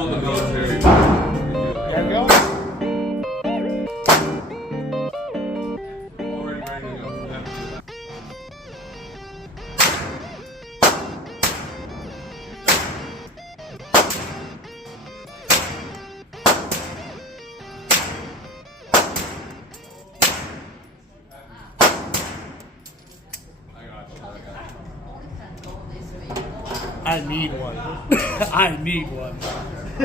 what the military. There we go. Already ready to go. I need one. I need one.